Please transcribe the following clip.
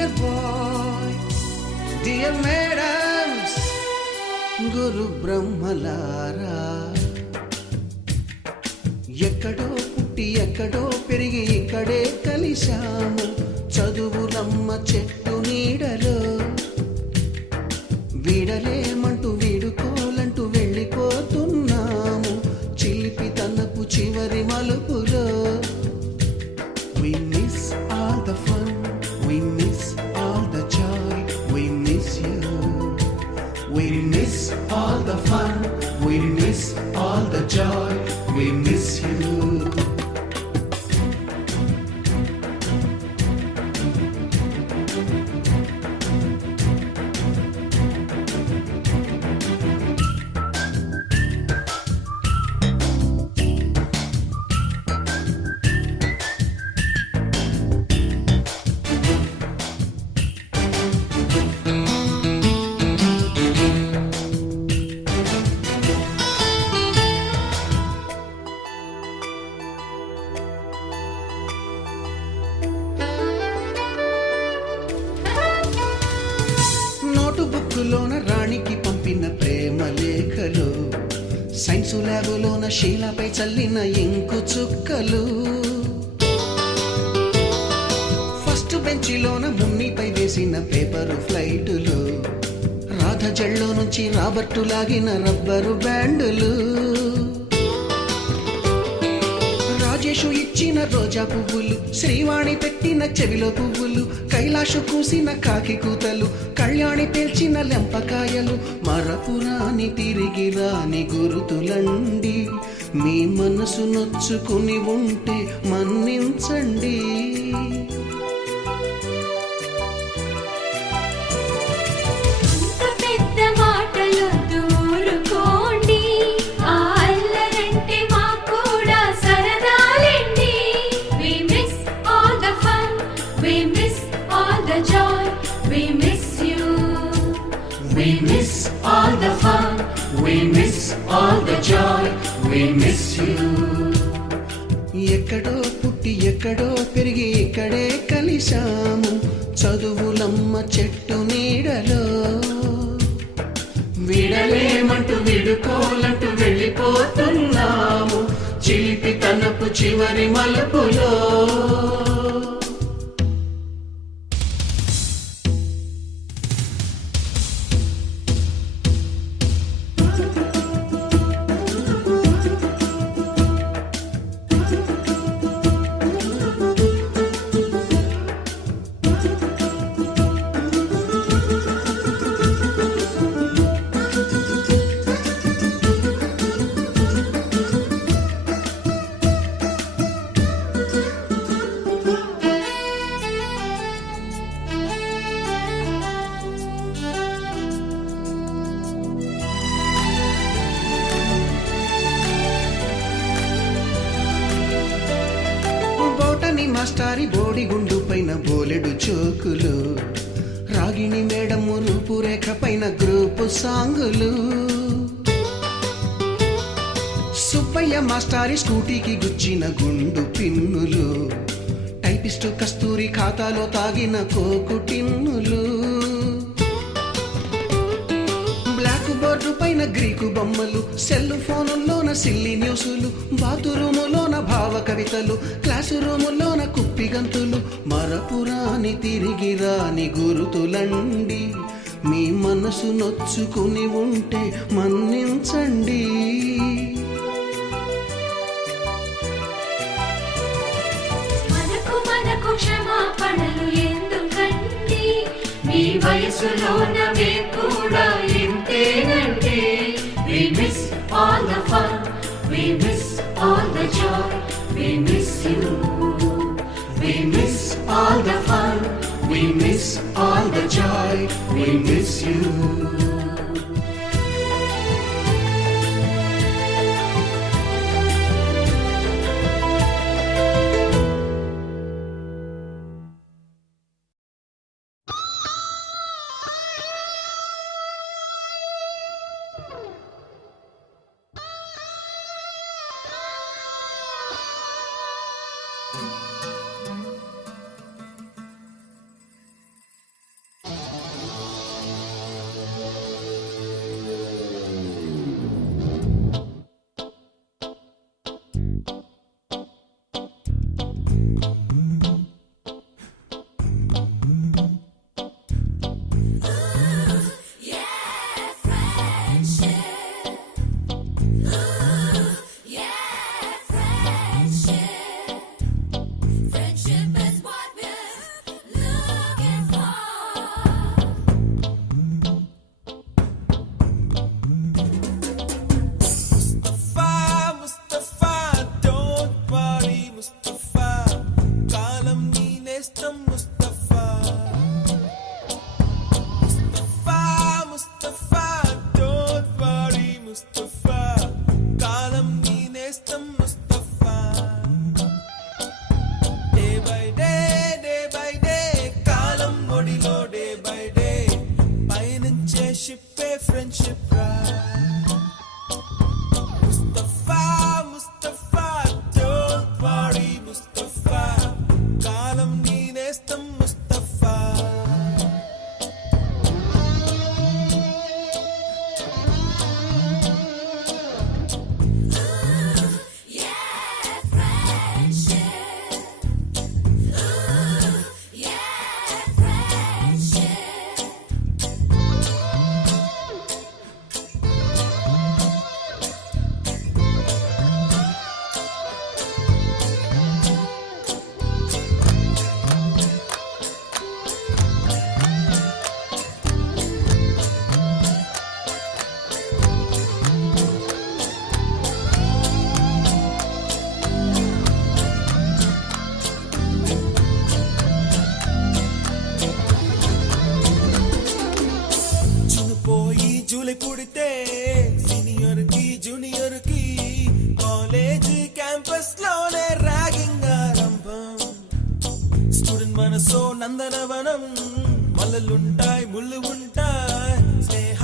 Dear bye, dear madams, గురు బ్రహ్మలారా, ఎక్కడో పుట్టి ఎక్కడో పెరిగి ఇక్కడే కలిశాము చదువులమ్మ చెట్టు నీడలో. వీడలేమంటూ వీడుకోలంటూ వెళ్ళిపోతున్నాము చిలిపి తనపు చివరి మలుపులో. We miss all the fun, we miss all the joy, we miss you. We miss all the fun, we miss all the joy, we miss you. బుక్కులోన రాణికి పంపిన ప్రేమ లేఖలు, సైన్సు ల్యాబులోన శీలపై చల్లిన ఇంకు చుక్కలు, ఫస్ట్ బెంచిలోన మున్నిపై వేసిన పేపరు ఫ్లైటులు, రాధ జల్లో నుంచి రాబర్టు లాగిన rubber బ్యాండులు, Rajesh ఇచ్చిన రోజా పువ్వులు, శ్రీవాణి పెట్టిన చెవిలో పువ్వులు, కైలాషు కూసిన కాకి కూతలు, కళ్యాణి పేల్చిన లెంపకాయలు, మరపురాని తిరిగి రాని గురుతులండి. మీ మనసు నొచ్చుకుని ఉంటే మన్నించండి. We miss all the fun, we miss all the joy, we miss you. ఎక్కడో పుట్టి ఎక్కడో పెరిగి ఇక్కడే కలిశాము చదువులమ్మ చెట్టు నీడలో. విడలేమంటూ విడుకోలంటూ వెళ్ళిపోతున్నాము చిలిపి తనపు చివరి మలుపులో. మాస్టారి బోడిగుండు పైన బోలెడు చోకులు, రాగిణి మేడము రూపురేఖ పైన గ్రూపు సాంగులు, సుబ్బయ్య మాస్టారి స్కూటీకి గుచ్చిన గుండు పిన్నులు, టైపిస్టు కస్తూరి ఖాతాలో తాగిన కోకు టిన్నులు, బ్లాక్ బోర్డు పైన గ్రీకు బొమ్మలు, సెల్ ఫోనుల్లోన సిల్లి న్యూసులు, బాతురూములోన భావ కవితలు, క్లాసు రూములోన కుప్పిగంతులు, మరపురాని తిరిగి రాని గురుతులండి. మీ మనసు నొచ్చుకుని ఉంటే మన్నించండి. మనకు క్షమాపణలు ఎందుకండి, మీ వయసులో నవే కూడా ఇంతేనండి. We miss all the fun, we miss all the joy, we miss you. We miss all the fun, we miss all the joy, we miss you. మనసో నందనవనం మల్లలుంటాయి ముళ్ళు ఉంటాయి స్నేహ